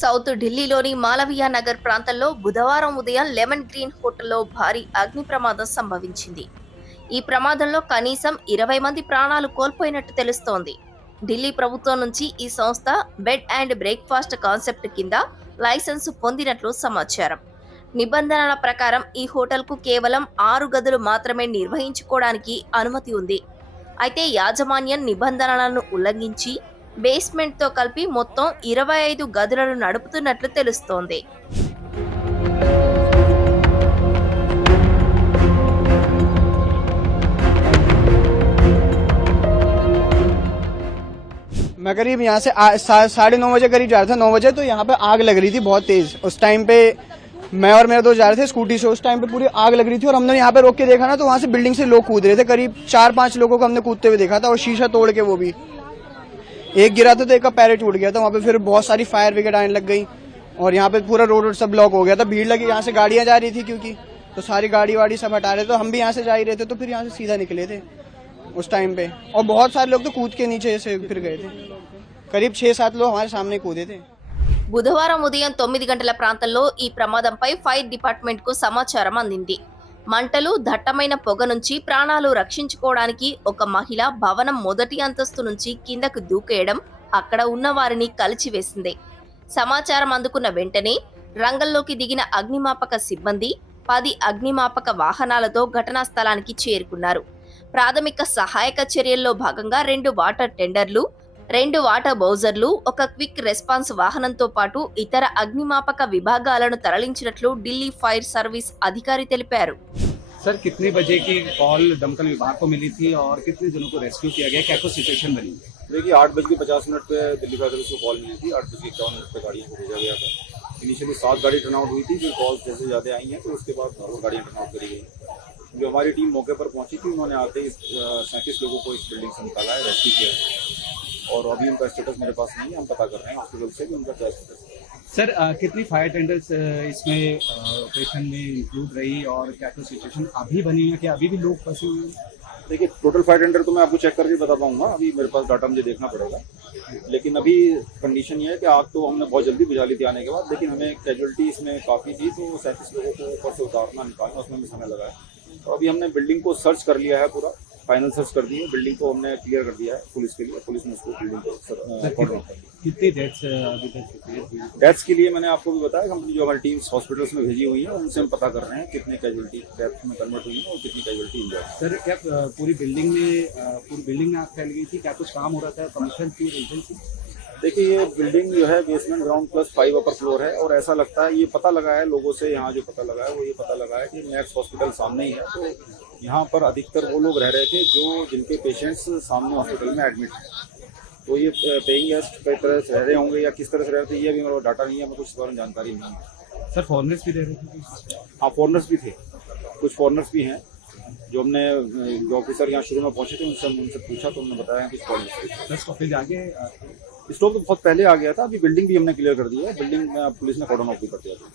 South ఢిల్లీలోని మాలవియా నగర్ ప్రాంతంలో బుధవారం ఉదయం లెమన్ గ్రీన్ హోటల్లో భారీ అగ్ని ప్రమాదం సంభవించింది. ఈ ప్రమాదంలో కనీసం 20 మంది ప్రాణాలు కోల్పోయినట్టు తెలుస్తోంది. ఢిల్లీ ప్రభుత్వం నుంచి ఈ సంస్థ బెడ్ అండ్ బ్రేక్ఫాస్ట్ కాన్సెప్ట్ కింద లైసెన్సు పొందినట్లు సమాచారం. నిబంధనల ప్రకారం ఈ హోటల్కు కేవలం 6 గదులు మాత్రమే నిర్వహించుకోవడానికి అనుమతి ఉంది. అయితే యాజమాన్యం నిబంధనలను ఉల్లంఘించి బేస్మెంట్తో కలిపి మొత్తం 25 గదులను నడుపుతున్నట్లు తెలుస్తోంది. मैं करीब यहाँ से 9:30 बजे करीब जा रहा था, 9 बजे। तो यहाँ पे आग लग रही थी बहुत तेज। उस टाइम पे मैं और मेरे दोस्त जा रहे थे स्कूटी से। उस टाइम पे पूरी आग लग रही थी और हमने यहाँ पे रोक के देखा ना, तो वहाँ से बिल्डिंग से लोग कूद रहे थे। करीब 4-5 लोगों को हमने कूदते हुए देखा था, और शीशा तोड़ के वो भी। एक गिरा था तो एक का पैर टूट गया था। वहाँ पे फिर बहुत सारी फायर ब्रिगेड आने लग गई और यहाँ पे पूरा रोड सब ब्लॉक हो गया था। भीड़ लगी, यहाँ से गाड़ियां जा रही थी क्योंकि, तो सारी गाड़ी वाड़ी सब हटा रहे थे। तो हम भी यहाँ से जा ही रहे थे, तो फिर यहाँ से सीधा निकले थे उस टाइम पे। और बहुत सारे लोग तो कूद के नीचे से फिर गए थे। करीब 6-7 लोग हमारे सामने कूदे थे। బుధవారం ఉదయం 9 గంటల ప్రాంతంలో ఈ ప్రమాదంపై ఫైర్ డిపార్ట్మెంట్ కు సమాచారం అందింది. మంటలు, దట్టమైన పొగ నుంచి ప్రాణాలు రక్షించుకోవడానికి ఒక మహిళ భవనం మొదటి అంతస్తు నుంచి కిందకు దూకేయడం అక్కడ ఉన్న వారిని కలిచివేసింది. సమాచారం అందుకున్న వెంటనే రంగంలోకి దిగిన అగ్నిమాపక సిబ్బంది 10 అగ్నిమాపక వాహనాలతో ఘటనా స్థలానికి చేరుకున్నారు. ప్రాథమిక సహాయక చర్యల్లో భాగంగా 2 వాటర్ టెండర్లు, 2 వాటర్ బౌజర్లు, ఒక క్విక్ రెస్పాన్స్ వాహనంతో పాటు ఇతర అగ్నిమాపక విభాగాలను తరలించినట్లు ఢిల్లీ ఫైర్ సర్వీస్ అధికారి తెలిపారు. सर कितने बजे की कॉल दमकल विभाग को मिली थी और कितने जनों को रेस्क्यू किया गया, क्या कुछ सिचुएशन बनी? देखिए 8:50 पे दिल्ली फायर सर्विस को कॉल मिली थी। 8:51 पे गाड़ियों को भेजा गया था। इनिशियली 7 गाड़ी टर्न आउट हुई थी, फिर कॉल जैसे ज़्यादा आई हैं तो उसके बाद और गाड़ियाँ टर्न आउट करी गई। जो हमारी टीम मौके पर पहुंची थी, उन्होंने आते ही 37 लोगों को इस बिल्डिंग से निकाला है, रेस्क्यू किया है। और अभी उनका स्टेटस मेरे पास नहीं है, हम पता कर रहे हैं हॉस्पिटल से भी उनका क्या स्टेटस है। सर कितनी फायर टेंडर्स इसमें ऑपरेशन में इंक्लूड रही और क्या कुछ सिचुएशन अभी बनी है, क्या अभी भी लोग फंसे हुए हैं? देखिए टोटल फायर टेंडर तो मैं आपको चेक करके बता पाऊंगा, अभी मेरे पास डाटा मुझे देखना पड़ेगा। लेकिन अभी कंडीशन ये है कि आग तो हमने बहुत जल्दी बुझा ली थी आने के बाद, लेकिन हमें कैजुअलिटी इसमें काफ़ी थी, तो 37 लोगों को ऊपर से उतारना निकालना उसमें भी समय लगा है। तो अभी हमने बिल्डिंग को सर्च कर लिया है, पूरा फाइनल सर्च कर दी है। बिल्डिंग को हमने क्लियर कर दिया है पुलिस के लिए, पुलिस ने उसको बिल्डिंग को कितनी डेथ्स अभी तक? डेथ्स के लिए मैंने आपको भी बताया, कंपनी जो हमारी टीम्स हॉस्पिटल्स में भेजी हुई है उनसे हम पता कर रहे हैं कितने कैजुअलिटी डेथ में कन्वर्ट हुई है और कितनी कैजुअलिटी इंजर्ड। सर क्या पूरी बिल्डिंग में आग फैल गई थी, क्या कुछ काम हो रहा था, कमर्शियल थी, रेजिडेंशियल थी? देखिए ये बिल्डिंग जो है basement ground plus 5 upper floor है, और ऐसा लगता है, ये पता लगा है लोगों से, यहाँ जो पता लगा है वो ये पता लगा है कि मैक्स हॉस्पिटल सामने ही है। तो यहाँ पर अधिकतर वो लोग रह रहे थे जो जिनके पेशेंट्स सामने हॉस्पिटल में एडमिट हैं। तो ये पेइंग गेस्ट कई तरह से रह रहे होंगे या किस तरह से रह रहे थे, ये अभी मेरा डाटा नहीं है, मैं कुछ इस बारे में जानकारी नहीं है। सर फॉरनर्स भी रह रहे थे? हाँ फॉरनर्स भी थे, कुछ फॉरनर्स भी हैं। जो हमने जो ऑफिसर यहाँ शुरू में पहुंचे थे उनसे पूछा तो उन्होंने बताया कि फॉरनर्स थे। स्टॉपेज आगे स्टॉप तो बहुत पहले आ गया था, अभी बिल्डिंग भी हमने क्लियर कर दी है। बिल्डिंग पुलिस ने कॉर्डन ऑफ भी कर दिया था।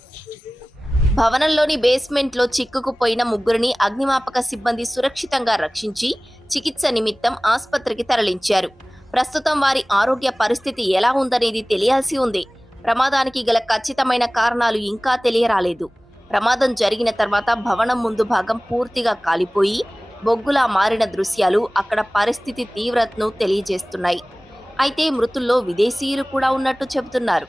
భవనంలోని బేస్మెంట్ లో చిక్కుకుపోయిన ముగ్గురిని అగ్నిమాపక సిబ్బంది సురక్షితంగా రక్షించి చికిత్స నిమిత్తం ఆసుపత్రికి తరలించారు. ప్రస్తుతం వారి ఆరోగ్య పరిస్థితి ఎలా ఉందనేది తెలియాల్సి ఉంది. ప్రమాదానికి గల ఖచ్చితమైన కారణాలు ఇంకా తెలియరాలేదు. ప్రమాదం జరిగిన తర్వాత భవనం ముందు భాగం పూర్తిగా కాలిపోయి బొగ్గులా మారిన దృశ్యాలు అక్కడ పరిస్థితి తీవ్రతను తెలియజేస్తున్నాయి. అయితే మృతుల్లో విదేశీయులు కూడా ఉన్నట్టు చెబుతున్నారు.